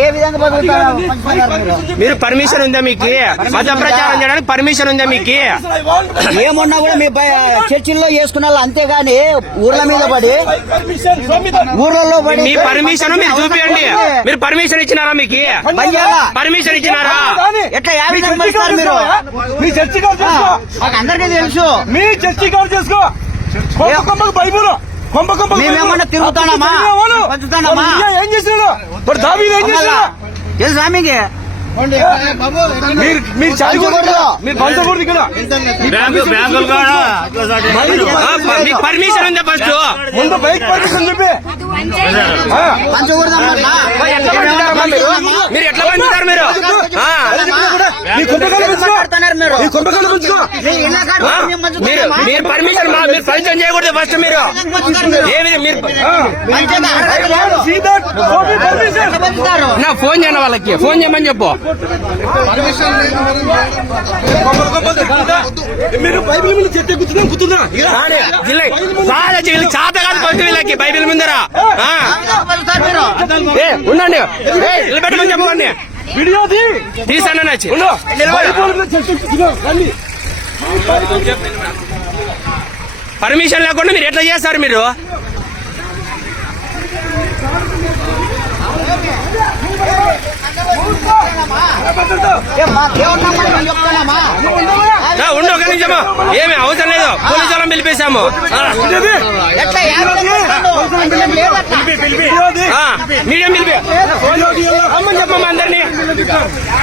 ఏ విధంగా బతుకుతారు? మీరు పర్మిషన్ ఉందా మీకు? మత ప్రచారం చేయడానికి పర్మిషన్ ఉందా మీకు? ఏమున్నా కూడా మీ చర్చిల్లో చేసుకున్న అంతేగాని ఊర్ల మీద పడి ఊర్లలో పడి మీ పర్మిషన్ మీరు చూపించండి. మీరు పర్మిషన్ ఇచ్చినారా మీకు? పర్మిషన్ ఇచ్చినారా? ఎట్లా 50 మంది వస్తారు మీరు? మీ చర్చి కాదు చేసుకో, మాకు అందరికీ తెలుసు. మీ చర్చి కాదు చేసుకో. కొమ్మకు బైబుల్ మేమేమన్నా తిరుగుతానమ్మా, బతుకుతానమ్మా? ఏం చేసినాడు ఇప్పుడు? దావీదు ఏం చేసినాడు తెలుసా మీకు? మీరు చదువుకూడదు, మీరు పంచకూడదు ఇక్కడ. మీకు పర్మిషన్ ఉందా? ఫస్ట్ ముందు బైక్ పర్మిషన్ చెప్పి పంచకూడదమ్మా. మీరు ఎట్లా పంచుతారు? మీరు నీ కుంభకాలు పెంచుకో, మీరు నీ కుంభకాలు పెంచుకో. మీరు పర్మిషన్ చేయకూడదు ఫస్ట్. మీరు నా ఫోన్ చేయను, వాళ్ళకి ఫోన్ చేయమని చెప్పు. మీరు బైబిల్ మీద చెత్త గుర్తుందా? చాత కాదు ఫస్ట్ వీళ్ళకి బైబిల్ ముందరా. ఉండండి, నిలబెట్టమని చెప్పండి. వీడియో తీసాను నచ్చి పర్మిషన్ లేకుండా మీరు ఎట్లా చేస్తారు? మీరు ఉండు ఒక నిమిషము, ఏమి అవసరం లేదు. పోలీసు వాళ్ళని పిలిపేశాము. మీడియం పిలిపి రమ్మని చెప్పమ్మా అందరినీ.